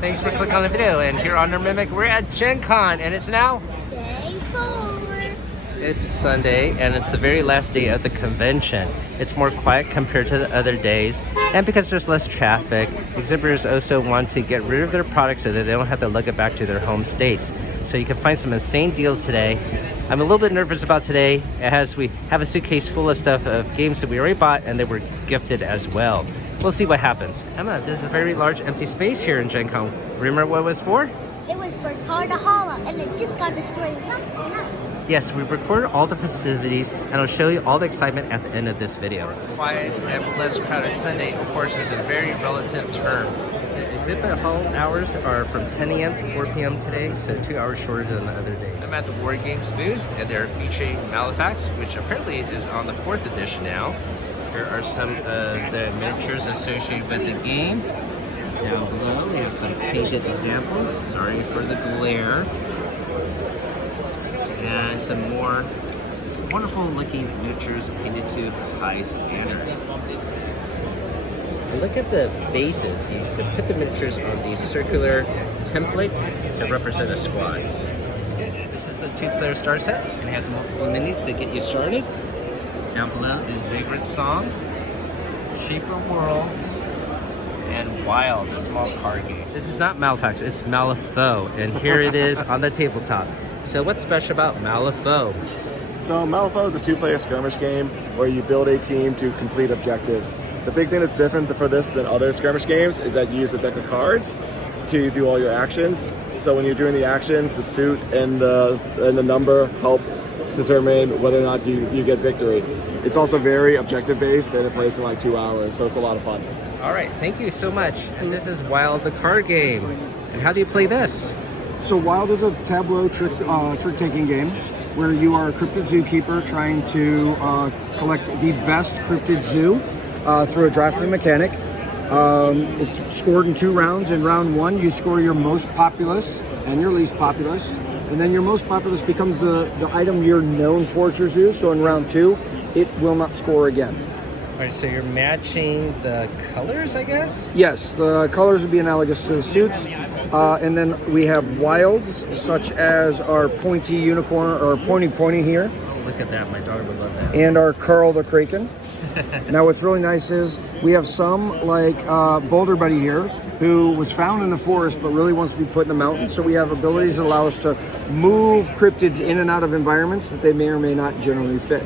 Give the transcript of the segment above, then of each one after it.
Thanks for clicking on the video. And here on our Mimic, we're at GenCon, and it's now Day 4. It's Sunday, and it's the very last day of the convention. It's more quiet compared to the other days, and because there's less traffic, exhibitors also want to get rid of their products so that they don't have to lug it back to their home states. So you can find some insane deals today. I'm a little bit nervous about today, as we have a suitcase full of stuff of games that we already bought and they were gifted as well. We'll see what happens. Emma, this is a very large empty space here in GenCon. Remember what it was for? It was for Cardhalla, and it just got destroyed last night. Yes, we recorded all the festivities, and I'll show you all the excitement at the end of this video. Quiet and less crowded Sunday, of course, is a very relative term. The exhibit hall hours are from 10 a.m. to 4 p.m. today, so 2 hours shorter than the other days. I'm at the War Games booth, and they're featuring Malefax, which apparently is on the 4th edition now. Here are some of the miniatures associated with the game. Down below, we have some painted examples. Sorry for the glare. And some more wonderful looking miniatures painted to high standard. And look at the bases. You can put the miniatures on these circular templates to represent a squad. This is the 2-player star set, and it has multiple minis to get you started. Down below is Vagrant Song, Sheeper World, and Wild, a small card game. This is not Malefax, it's Malifaux, and here it is on the tabletop. So what's special about Malifaux? So Malifaux is a 2-player skirmish game where you build a team to complete objectives. The big thing that's different for this than other skirmish games is that you use a deck of cards to do all your actions. So when you're doing the actions, the suit and the number help determine whether or not you get victory. It's also very objective based, and it plays in like 2 hours, so it's a lot of fun. All right, thank you so much. And this is Wild, the card game. And how do you play this? So Wild is a tableau trick-taking game where you are a cryptid zookeeper trying to collect the best cryptid zoo through a drafting mechanic. It's scored in 2 rounds. In round 1, you score your most populous and your least populous. And then your most populous becomes the item you're known for at your zoo. So in round 2, it will not score again. All right, so you're matching the colors, I guess? Yes, the colors would be analogous to the suits. And then we have wilds, such as our pointy unicorn, or pointy here. Oh, look at that. My daughter would love that. And our Carl the Kraken. Now what's really nice is we have some like Boulder Buddy here, who was found in the forest but really wants to be put in the mountains. So we have abilities that allow us to move cryptids in and out of environments that they may or may not generally fit.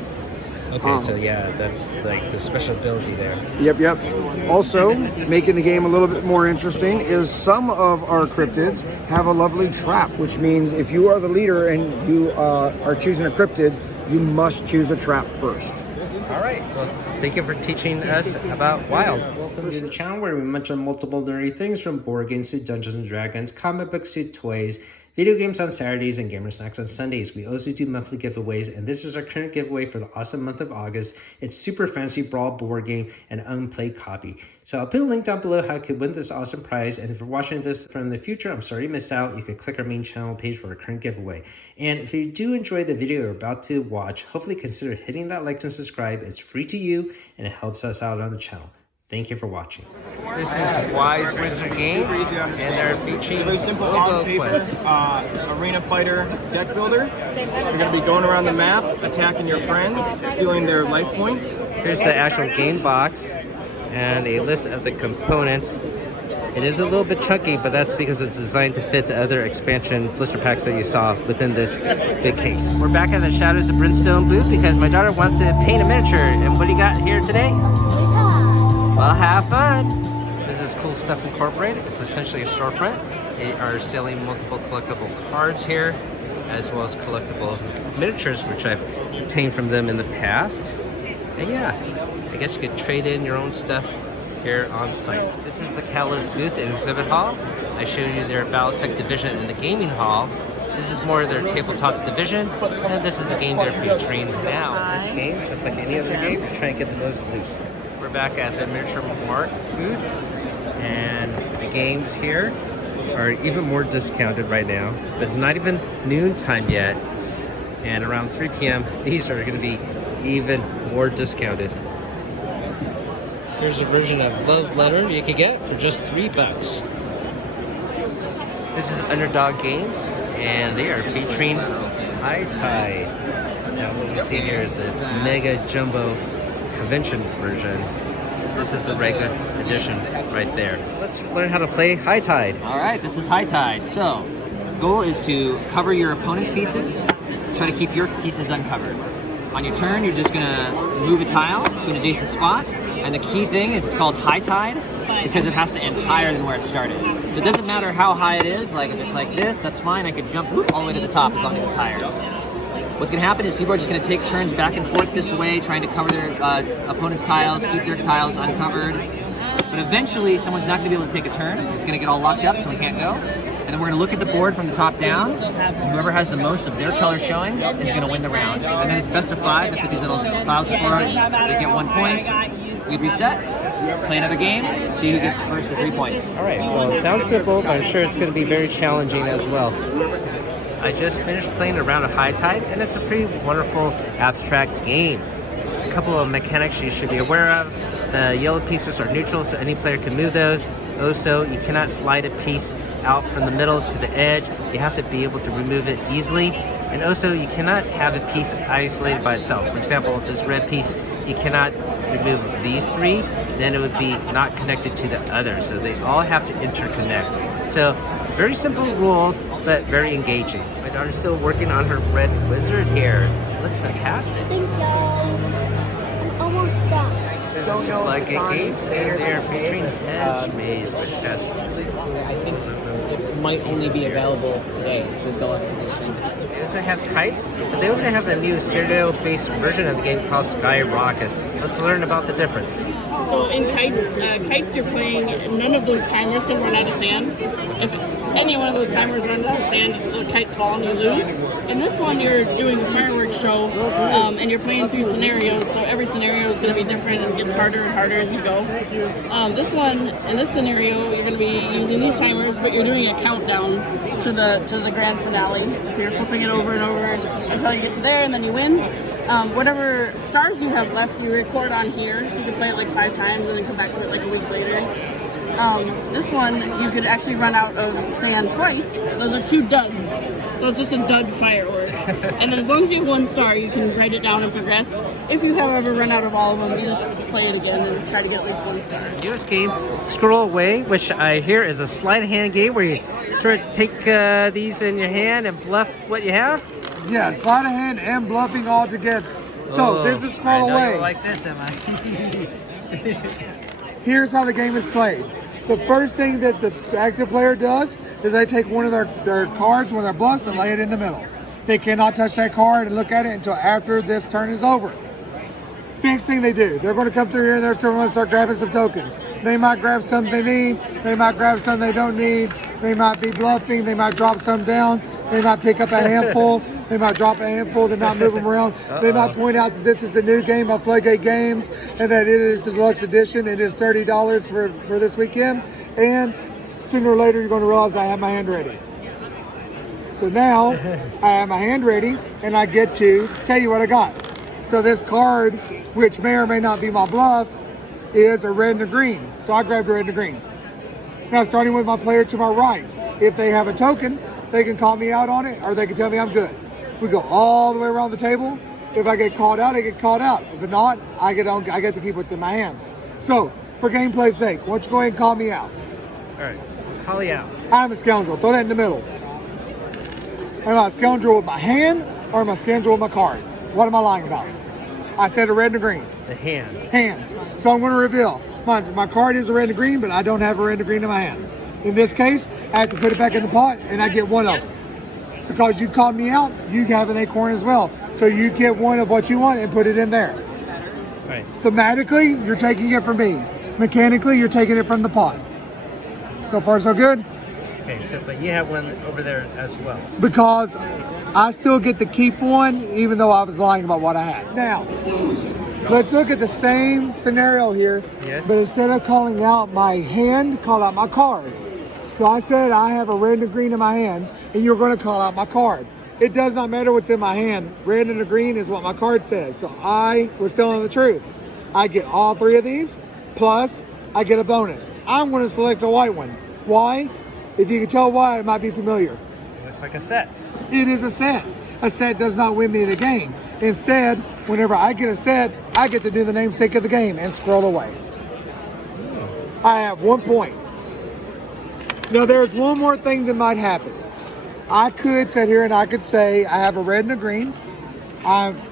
Okay, so yeah, that's like the special ability there. Yep. Also, making the game a little bit more interesting is some of our cryptids have a lovely trap, which means if you are the leader and you are choosing a cryptid, you must choose a trap first. All right, well, thank you for teaching us about Wild. Welcome to the channel where we mention multiple nerdy things from board games to Dungeons and Dragons, comic books to toys, video games on Saturdays, and gamer snacks on Sundays. We also do monthly giveaways, and this is our current giveaway for the awesome month of August. It's Super Fantasy Brawl board game and unplayed copy. So I'll put a link down below how you could win this awesome prize. And if you're watching this from the future, I'm sorry you missed out. You could click our main channel page for our current giveaway. And if you do enjoy the video you're about to watch, hopefully consider hitting that like and subscribe. It's free to you, and it helps us out on the channel. Thank you for watching. This is Wise Wizard Games, and they're featuring A very simple on-paper arena fighter deck builder. You're going to be going around the map, attacking your friends, stealing their life points. Here's the actual game box and a list of the components. It is a little bit chunky, but that's because it's designed to fit the other expansion blister packs that you saw within this big case. We're back at the Shadows of Brimstone booth because my daughter wants to paint a miniature. And what do you got here today? Well, have fun! This is Cool Stuff Incorporated. It's essentially a storefront. They are selling multiple collectible cards here, as well as collectible miniatures, which I've obtained from them in the past. And yeah, I guess you could trade in your own stuff here on site. This is the Catalyst booth in Exhibit Hall. I showed you their Battletech division in the Gaming Hall. This is more their tabletop division, and this is the game they're featuring now. This game, just like any other game, you're trying to get the most loot. We're back at the Miniature Mart booth, and the games here are even more discounted right now. But it's not even noontime yet, and around 3 p.m. these are going to be even more discounted. Here's a version of Love Letter you could get for just $3. This is Underdog Games, and they are featuring High Tide. Now what we see here is the Mega Jumbo Convention version. This is the regular edition right there. Let's learn how to play High Tide. All right, this is High Tide. So, goal is to cover your opponent's pieces. Try to keep your pieces uncovered. On your turn, you're just gonna move a tile to an adjacent spot. And the key thing is it's called High Tide because it has to end higher than where it started. So it doesn't matter how high it is. Like if it's like this, that's fine. I could jump all the way to the top as long as it's higher. What's gonna happen is people are just gonna take turns back and forth this way, trying to cover their opponent's tiles, keep their tiles uncovered. But eventually, someone's not gonna be able to take a turn. It's gonna get all locked up, so we can't go. And then we're gonna look at the board from the top down, and whoever has the most of their color showing is gonna win the round. And then it's best of 5, that's what these little tiles are for. They get 1 point, we reset, play another game, see who gets first to 3 points. All right, well, it sounds simple, but I'm sure it's gonna be very challenging as well. I just finished playing a round of High Tide, and it's a pretty wonderful abstract game. A couple of mechanics you should be aware of. The yellow pieces are neutral, so any player can move those. Also, you cannot slide a piece out from the middle to the edge. You have to be able to remove it easily. And also, you cannot have a piece isolated by itself. For example, this red piece, you cannot remove these 3, then it would be not connected to the others. So they all have to interconnect. So very simple rules, but very engaging. My daughter's still working on her red wizard here. It looks fantastic. Thank y'all. I'm almost done. There's a Floodgate Games, and they're featuring Hedge Maze, which has really I think it might only be available today, the deluxe edition. They also have kites, but they also have a new stereo-based version of the game called Sky Rockets. Let's learn about the difference. So in kites you're playing, none of those timers can run out of sand. If any one of those timers runs out of sand, the kites fall and you lose. In this one, you're doing a fireworks show, and you're playing through scenarios, so every scenario is going to be different and it gets harder and harder as you go. This one, in this scenario, you're going to be using these timers, but you're doing a countdown to the grand finale. So you're flipping it over and over until you get to there, and then you win. Whatever stars you have left, you record on here, so you can play it like 5 times and then come back to it like a week later. This one, you could actually run out of sand twice. Those are 2 duds. So it's just a dud firework. And then as long as you have 1 star, you can write it down and progress. If you however run out of all of them, you just play it again and try to get at least 1 star. Newest game, Squirrel Away, which I hear is a sleight of hand game where you sort of take these in your hand and bluff what you have. Yeah, sleight of hand and bluffing all together. So this is Squirrel Away. Like this, am I? Here's how the game is played. The first thing that the active player does is they take one of their cards, one of their bluffs, and lay it in the middle. They cannot touch that card and look at it until after this turn is over. Next thing they do, they're going to come through here and they're going to start grabbing some tokens. They might grab some they need, they might grab some they don't need, they might be bluffing, they might drop some down, they might pick up a handful, they might drop a handful, they might move them around. They might point out that this is a new game of Floodgate Games and that it is the deluxe edition. It is $30 for this weekend. And sooner or later, you're going to realize I have my hand ready. So now I have my hand ready and I get to tell you what I got. So this card, which may or may not be my bluff, is a red and a green. So I grabbed a red and a green. Now starting with my player to my right, if they have a token, they can call me out on it or they can tell me I'm good. We go all the way around the table. If I get called out, I get called out. If not, I get to keep what's in my hand. So for gameplay's sake, why don't you go ahead and call me out? All right, call you out. I'm a scoundrel. Throw that in the middle. Am I a scoundrel with my hand or am I a scoundrel with my card? What am I lying about? I said a red and a green. The hand. Hands. So I'm going to reveal. My card is a red and a green, but I don't have a red and a green in my hand. In this case, I have to put it back in the pot and I get one of them. Because you called me out, you have an acorn as well. So you get one of what you want and put it in there. Right. Thematically, you're taking it from me. Mechanically, you're taking it from the pot. So far, so good. Okay, so but you have one over there as well. Because I still get to keep one, even though I was lying about what I had. Now, let's look at the same scenario here. Yes. But instead of calling out my hand, call out my card. So I said I have a red and a green in my hand, and you're going to call out my card. It does not matter what's in my hand. Red and a green is what my card says. So I was telling the truth. I get all 3 of these, plus I get a bonus. I'm going to select a white one. Why? If you can tell why, it might be familiar. It's like a set. It is a set. A set does not win me the game. Instead, whenever I get a set, I get to do the namesake of the game and Squirrel Away. I have 1 point. Now there's one more thing that might happen. I could sit here and I could say I have a red and a green.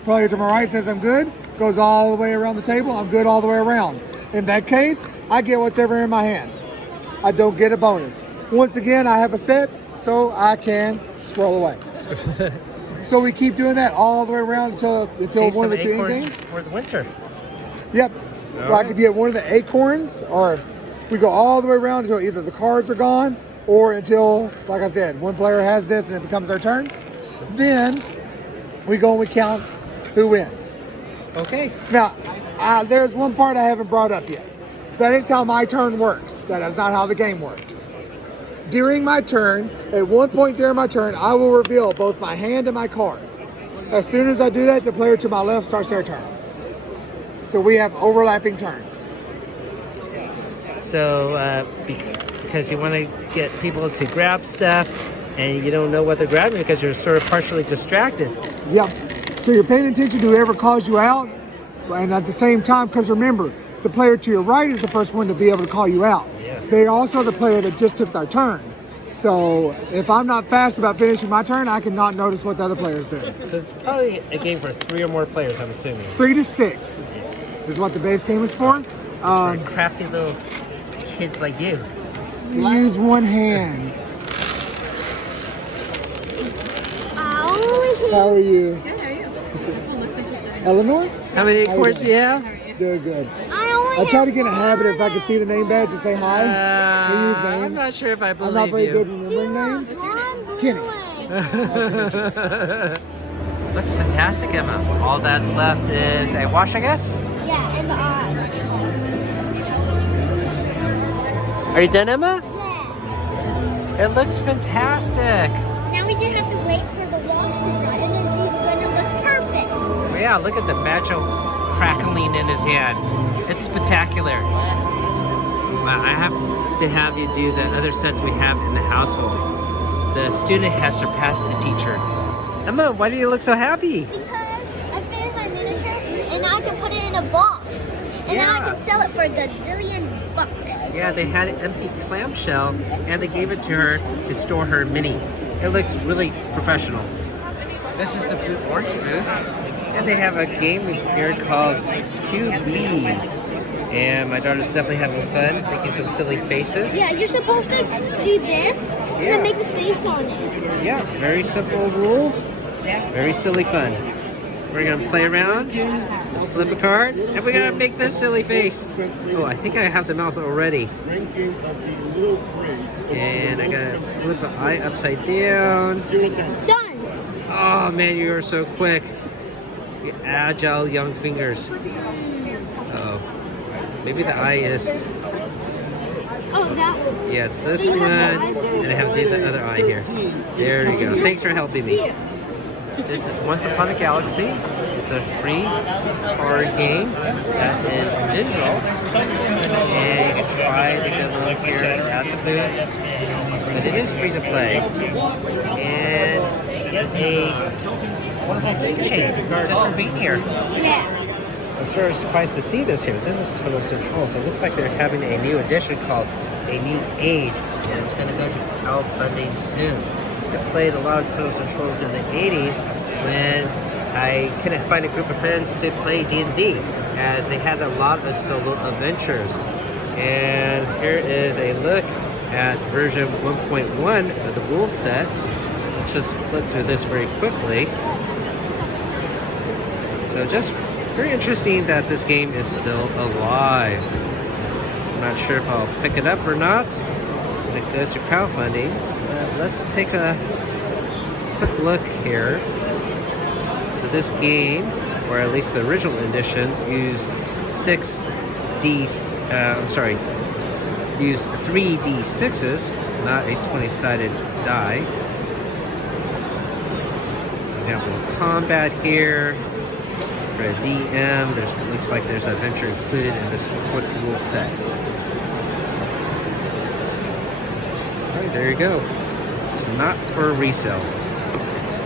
Player to my right says I'm good, goes all the way around the table, I'm good all the way around. In that case, I get whatever in my hand. I don't get a bonus. Once again, I have a set, so I can Squirrel Away. So we keep doing that all the way around until one of the two end games. For the winter. Yep. Well, I could get one of the acorns, or we go all the way around until either the cards are gone, or until, like I said, one player has this and it becomes their turn. Then we go and we count who wins. Okay. Now, there's one part I haven't brought up yet. That is how my turn works. That is not how the game works. During my turn, at one point during my turn, I will reveal both my hand and my card. As soon as I do that, the player to my left starts their turn. So we have overlapping turns. So, because you want to get people to grab stuff, and you don't know what they're grabbing because you're sort of partially distracted. Yep. So you're paying attention to whoever calls you out, and at the same time, because remember, the player to your right is the first one to be able to call you out. Yes. They're also the player that just took their turn. So if I'm not fast about finishing my turn, I cannot notice what the other player is doing. So it's probably a game for 3 or more players, I'm assuming. 3 to 6 is what the base game is for. For crafty little kids like you. You use one hand. How are you? Good, how are you? This one looks interesting. Eleanor? How many acorns do you have? Good, good. I try to get a habit if I can see the name badge and say hi. We use names. I'm not sure if I believe I'm not very you. good remembering names. Kenny. Looks fantastic, Emma. All that's left is a wash, I guess? Yeah, and the eyes. Are you done, Emma? Yeah. It looks fantastic. Now we just have to wait for the wash to dry, and then it's gonna look perfect. Oh, yeah, look at the matcho crackling in his hand. It's spectacular. Wow, I have to have you do the other sets we have in the household. The student has surpassed the teacher. Emma, why do you look so happy? Because I finished my miniature, and I can put it in a box, and then I can sell it for a gazillion bucks. Yeah, they had an empty clamshell, and they gave it to her to store her mini. It looks really professional. This is the Blue Orange booth, and they have a game here called QBs. And my daughter's definitely having fun, making some silly faces. Yeah, you're supposed to do this, and then make a face on it. Yeah, very simple rules, very silly fun. We're gonna play around, let's flip a card, and we're gonna make this silly face. Oh, I think I have the mouth already. And I gotta flip an eye upside down. Done. Oh man, you are so quick. You agile young fingers. Oh, maybe the eye is. Oh, that one. Yeah, it's this one, and I have to do the other eye here. There we go. Thanks for helping me. This is Once Upon a Galaxy. It's a free card game that is digital. And you can try the demo here at the booth. But it is free to play. And you get a wonderful keychain just for being here. Yeah. I'm sort of surprised to see this here. This is Total Control, so it looks like they're having a new edition called A New Age, and it's going to go to crowdfunding soon. I played a lot of Total Controls in the 80s when I couldn't find a group of friends to play D&D, as they had a lot of solo adventures. And here is a look at version 1.1 of the rule set. Let's just flip through this very quickly. So just very interesting that this game is still alive. I'm not sure if I'll pick it up or not when it goes to crowdfunding. But let's take a quick look here. So this game, or at least the original edition, used 3D6s, not a 20-sided die. Example of combat here. For a DM, looks like there's an adventure included in this quick rule set. Alright, there you go. Not for resale.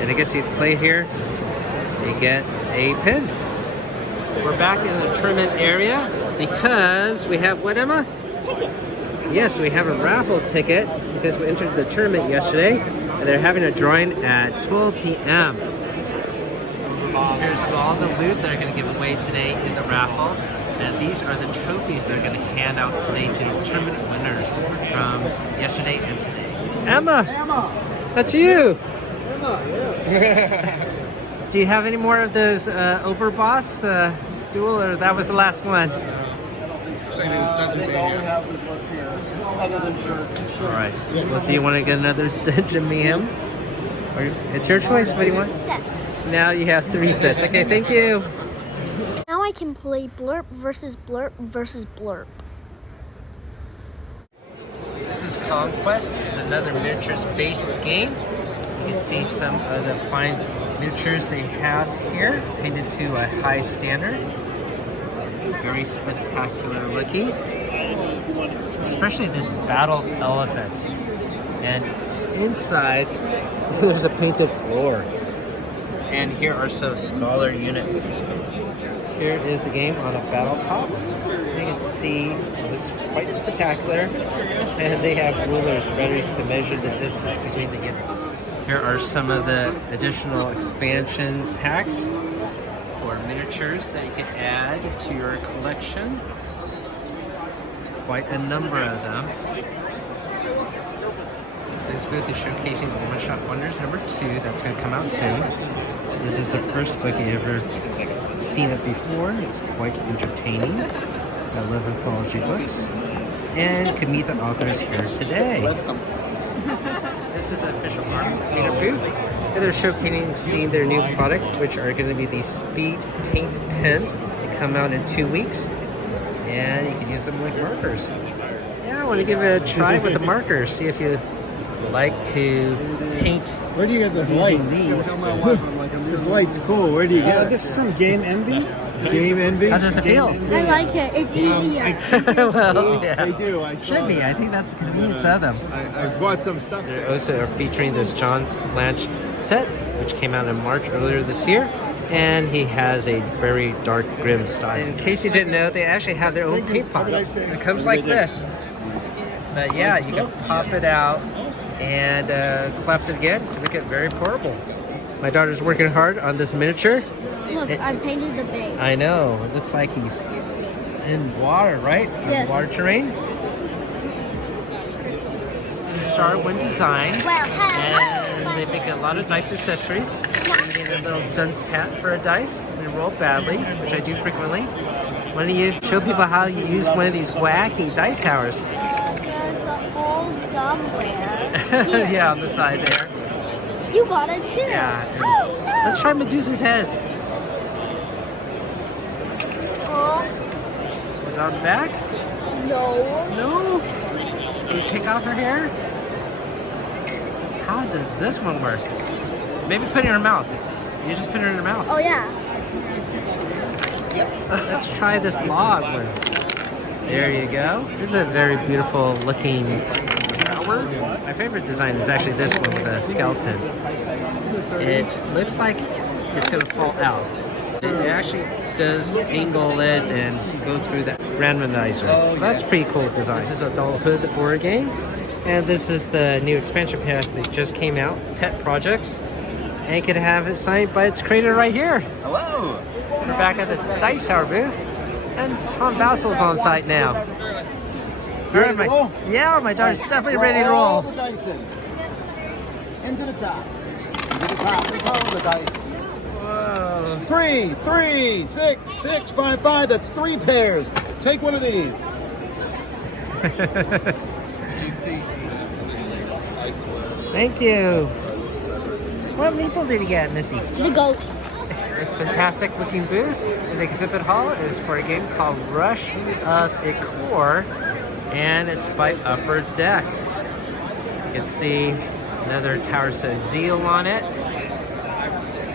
And I guess you play here, you get a pin. We're back in the tournament area because we have what, Emma? Tickets. Yes, we have a raffle ticket because we entered the tournament yesterday and they're having a drawing at 12 p.m. Here's all the loot that are going to give away today in the raffle. And these are the trophies they're going to hand out today to the tournament winners from yesterday and today. Emma! That's you! Emma, yes. Do you have any more of those Overboss duel, or that was the last one? I think all we have is what's here, other than shirts. All right. Well, do you want to get another Dungeon Mayhem? Or it's your choice. What do you want? Sets. Now you have 3 sets. Okay, thank you. Now I can play Blurp versus Blurp versus Blurp. This is Conquest. It's another miniatures-based game. You can see some of the fine miniatures they have here, painted to a high standard. Very spectacular looking. Especially this battle elephant. And inside, there's a painted floor. And here are some smaller units. Here is the game on a battle top. You can see it's quite spectacular. And they have rulers ready to measure the distance between the units. Here are some of the additional expansion packs or miniatures that you can add to your collection. It's quite a number of them. This booth is showcasing One Shot Wonders number 2. That's going to come out soon. This is the first book you've ever seen it before. It's quite entertaining. I love anthology books. And you can meet the authors here today. This is the official Army Painter booth. And they're showcasing their new product, which are going to be these speed paint pens. They come out in 2 weeks. And you can use them like markers. Yeah, I want to give it a try with the markers. See if you like to paint. Where do you get the lights? This light's cool. Where do you get it? This is from Game Envy. Game Envy? How does it feel? I like it. It's easier. Well, yeah. They do. I saw Should be. that. I think that's the convenience of them. I've bought some stuff They there. also are featuring this John Blanche set, which came out in March earlier this year. And he has a very dark, grim style. In case you didn't know, they actually have their own paint pots. It comes like this. But yeah, you can pop it out and collapse it again to make it very portable. My daughter's working hard on this miniature. Look, I painted the base. I know. It looks like he's in water, right? Yeah. On water terrain. Starwind Design. Well, And they make a lot of dice accessories. You need a little dunce hat for a dice. They roll badly, which I do frequently. Why don't you show people how you use one of these wacky dice towers? there's a hole somewhere. Here. Yeah, on the side there. You got it too. Yeah. Oh, no. Let's try Medusa's head. Oh, Is it on the back? no. No. Do you take off her hair? How does this one work? Maybe put it in her mouth. You just put it in her mouth. Oh, yeah. Let's try this log one. There you go. This is a very beautiful looking tower. My favorite design is actually this one with a skeleton. It looks like it's going to fall out. It actually does angle it and go through that randomizer. That's pretty cool design. This is Adulthood War Game. And this is the new expansion pack that just came out, Pet Projects. And you can have it signed by its creator right here. Hello. We're back at the Dice Tower booth. And Tom Vassel's on site now. Ready to roll? Yeah, my daughter's definitely ready to All roll. the dice in. Into the top. Into the top. Let's roll the dice. Whoa. 3, 3, 6, 6, 5, 5. That's 3 pairs. Take one of these. Thank you. What meeple did you get, Missy? The ghost. This fantastic looking booth in the exhibit hall is for a game called Rush of Icor, and it's by Upper Deck. You can see another tower says Zeal on it,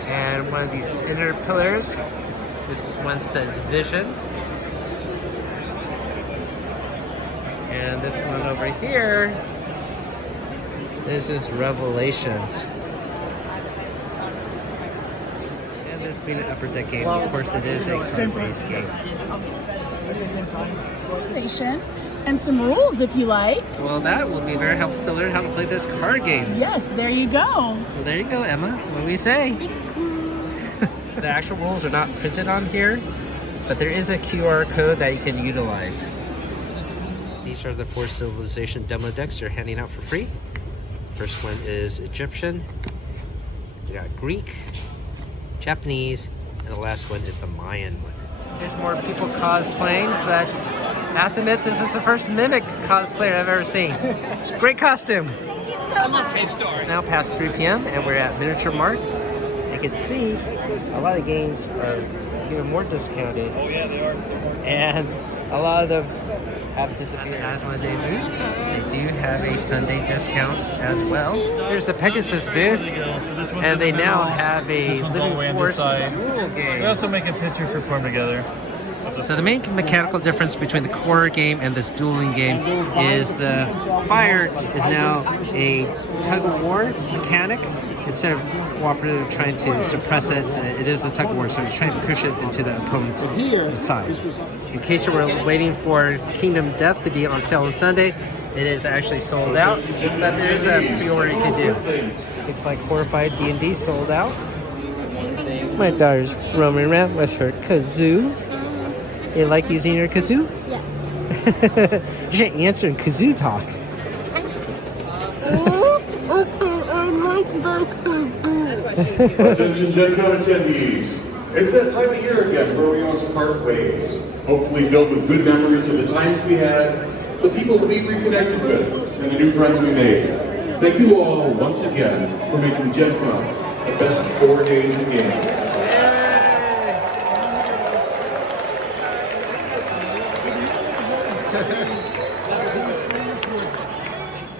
and one of these inner pillars, this one says Vision, and this one over here This is Revelations. And this being an upper deck game, of course it is a card-based game. And some rules if you like. Well, that will be very helpful to learn how to play this card game. Yes, there you go. Well, there you go, Emma. What do we say? The actual rules are not printed on here, but there is a QR code that you can utilize. These are the 4 civilization demo decks they're handing out for free. First one is Egyptian. We got Greek, Japanese, and the last one is the Mayan one. There's more people cosplaying, but I have to admit this is the first Mimic cosplayer I've ever seen. Great costume. Thank you so much. It's now past 3 p.m. and we're at Miniature Mart. You can see a lot of games are even more discounted. Oh yeah, they are. And a lot of them have disappeared. As one day booth, they do have a Sunday discount as well. Here's the Pegasus booth, and they now have a Living Force duel game. We also make a picture for Put 'em Together. So the main mechanical difference between the core game and this dueling game is the fire is now a tug-of-war mechanic. Instead of cooperative trying to suppress it, it is a tug-of-war, so you're trying to push it into the opponent's side. In case you were waiting for Kingdom Death to be on sale on Sunday, it is actually sold out, but there is a pre-order you can do. Looks like Horrified D&D sold out. My daughter's roaming around with her kazoo. You like using your kazoo? Yes. You should answer in kazoo talk. Attention GenCon attendees. It's that time of year again where we must part ways. Hopefully filled with good memories of the times we had, the people we reconnected with, and the new friends we made. Thank you all once again for making GenCon the best 4 days of gaming.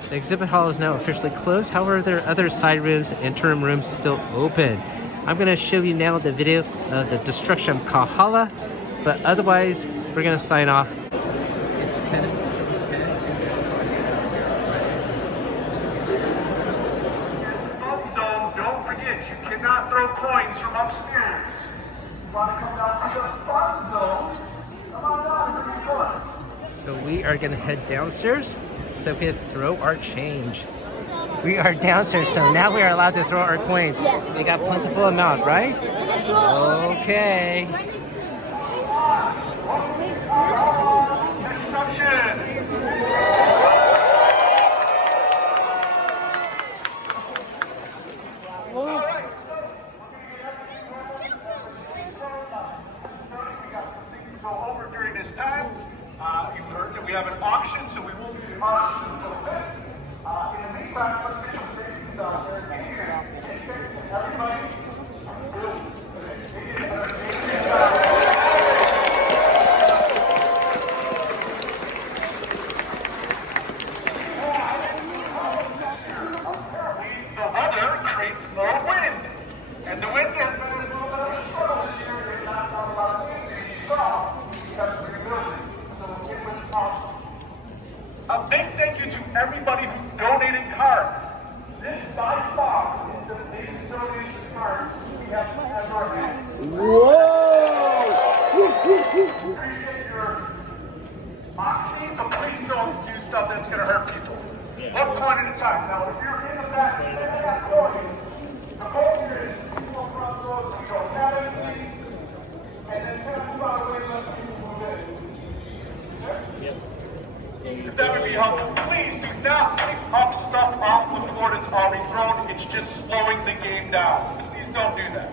The exhibit hall is now officially closed. However, there are other side rooms and interim rooms still open. I'm going to show you now the video of the Destruction of Cardhalla, but otherwise, we're going to sign off. It's 10 to 10. Fun zone, don't forget, you cannot throw coins from upstairs. You want to come down to the fun zone? Come on down, bring your coins. So we are going to head downstairs so we can throw our change. We are downstairs, so now we are allowed to throw our coins. We got plentiful amount, right? Okay. Destruction! During this time, you've heard that we have an auction, so we will be auction a little bit. In the meantime, let's get some things here. Everybody, the weather creates more wind, and the wind has been a little bit of a struggle this year. They've not done a lot of things that you saw. So it was awesome. A big thank you to everybody who donated cards. This by far is the biggest donation of cards we have ever had. Whoa! Appreciate your moxie, but please don't do stuff that's going to hurt people. One coin at a time. Now, if you're in the back and you got coins, the goal here is to go front row so you don't have anything, and then kind of move out of the way so people move in. If that would be helpful, please do not pick up stuff off the floor that's already thrown. It's just slowing the game down. Please don't do that.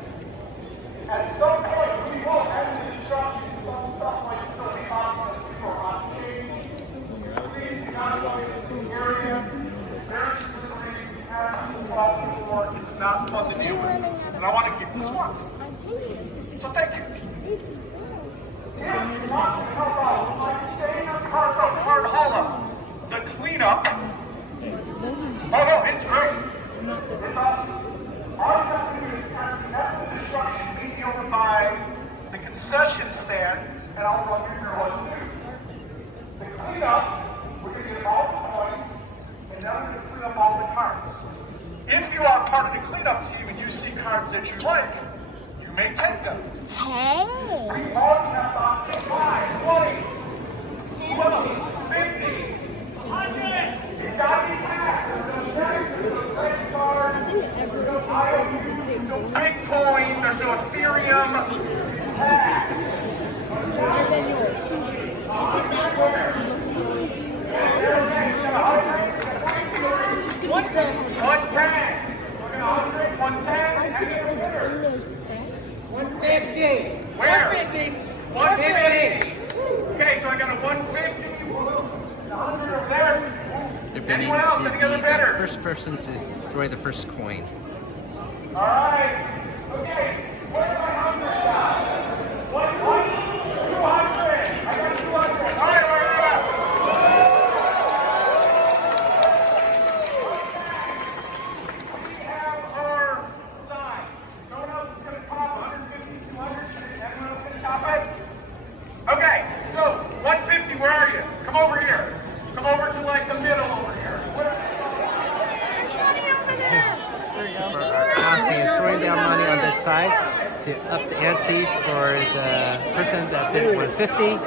At some point, we will have the instructions. Some stuff might still be on because people are on change. Please do not go into the area. Very slippery. You have to fall on the floor. It's not fun to deal with. And I want to keep this one. So thank you. If you want to help out, like Destruction of Cardhalla, the cleanup. Oh no, it's great. It's awesome. All you have to do is have the destruction meet me over by the concession stand, and I'll run you through what to do. The cleanup, we're going to get all the points, and then we're going to clean up all the cards. you are part of the cleanup team and you see cards that you like, you may take them. Hey. We always have boxes 5, 20, 12, 50, 100. You gotta be passed. There's no checks, there's no credit cards, there's no IOU, there's no Bitcoin, there's no Ethereum. Pass. One tag. 150. Where? 150. Okay, so I got a 150. 100 over there. They're bidding Anyone else? to Any be other the better? first person to throw the first coin. All right. Okay. Where's my 100 guy? 100. 200. I got 200. All right, all right. We have our sign. No one else is going to top 150, 200. Anyone else going to top it? Okay. So 150. Where are you? Come over here. Come over to like the middle over here. Throwing down money on this side to up the ante for the person that did 150,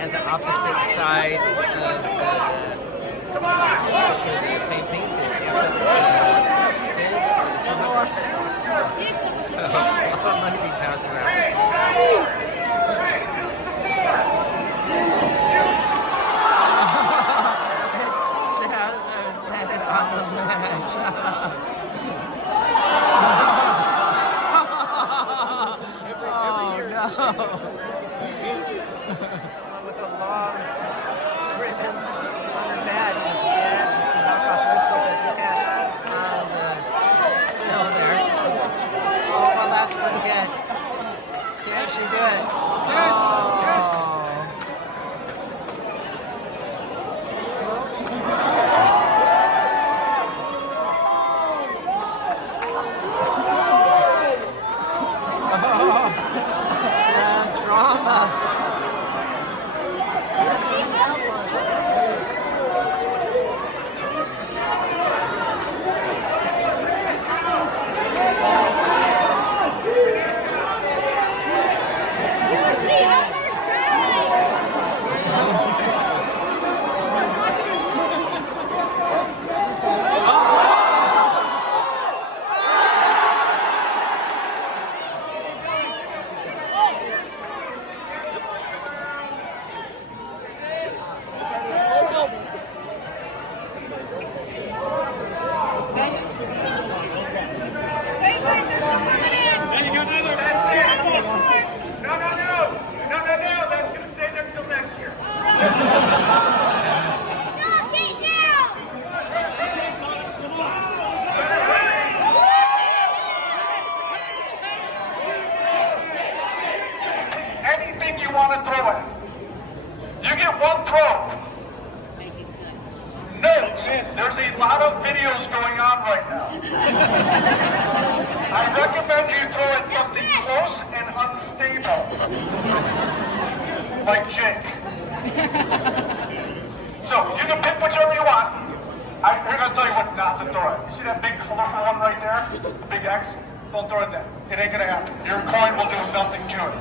and the opposite side of the same thing. So, a lot of money being passed around. With the long ribbons on her badge, just to knock off most of the cash on the snow there. Oh, one last one to get. Can she do it? Yes! Anything you want to throw at. You get one throw. Note, there's a lot of videos going on right now. I recommend you throw at something close and unstable. Like Jake. So, you can pick whichever you want. I'm going to tell you what not to throw at. You see that big colorful one right there? The big X? Don't throw it there. It ain't going to happen. Your coin will do nothing to it.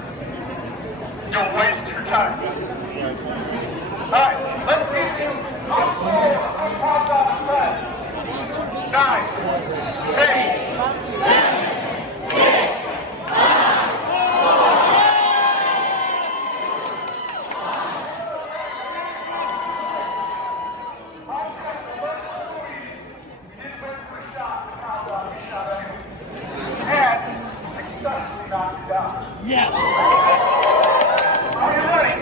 You'll waste your time. Alright, let's see you. 9, 8, 7, 6, 5, 4. And successfully knocked it down. Yes. Are you ready?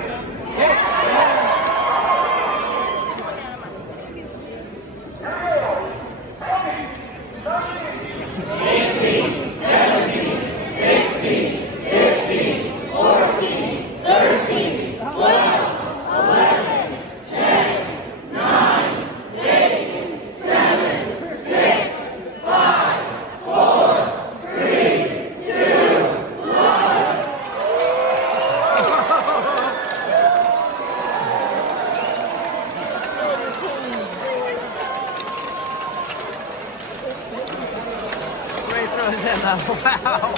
Wow.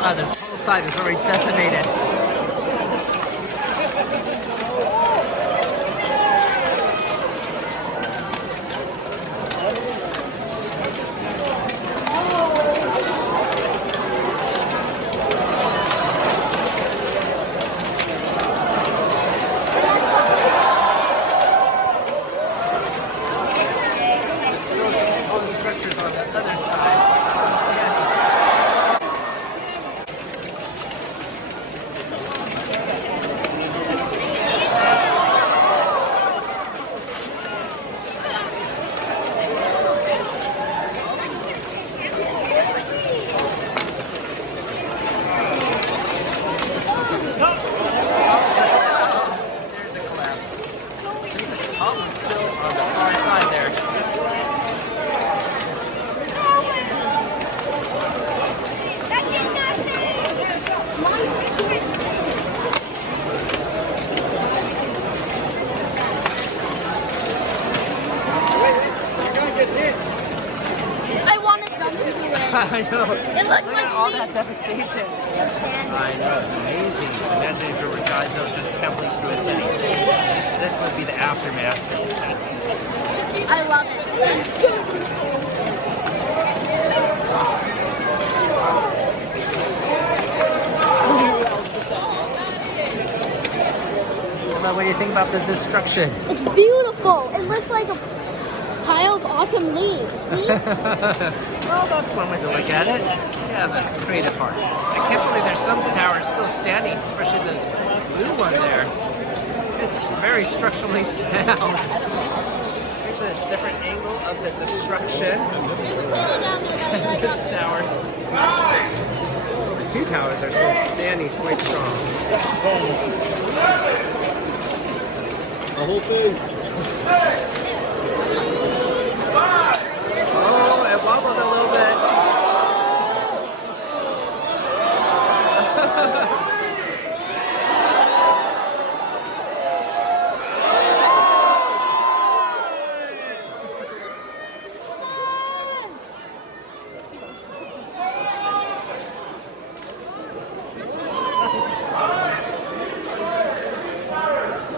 Oh, this whole side is already decimated. All the structures on the other side. I know. It looks Look like at all that devastation. I know, it's amazing. Imagine if there were guys that were just trampling through a city. This would be the aftermath. I love it. What do you think about the destruction? It's beautiful. It looks like a pile of autumn leaves. See? Well, that's one way to look at it. Yeah, the creative part. I can't believe there's some towers still standing, especially this blue one there. It's very structurally sound. Here's a different angle of the destruction. This tower. The two towers are still standing quite strong. The whole thing. Oh, it wobbled a little bit.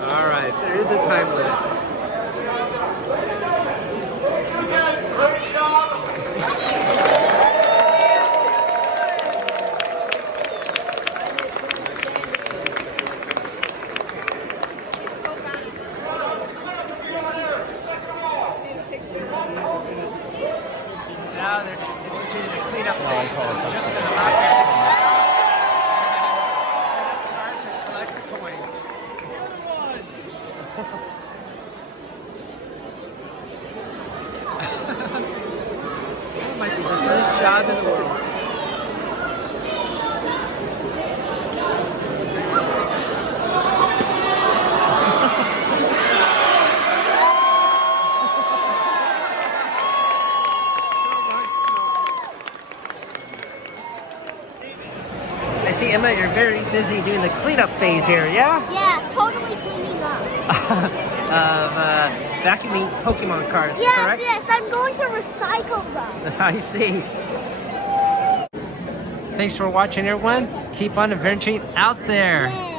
All right, there is a time limit. Now they're instituting a cleanup day. Just gonna knock everything down. Time to collect the coins. That might be the first job in the world. I see, Emma, you're very busy doing the cleanup phase here, yeah? Yeah, totally cleaning up. Vacuuming Pokemon cards, Yes, correct? yes, I'm going to recycle them. I see. Thanks for watching, everyone. Keep on adventuring out there. Yeah.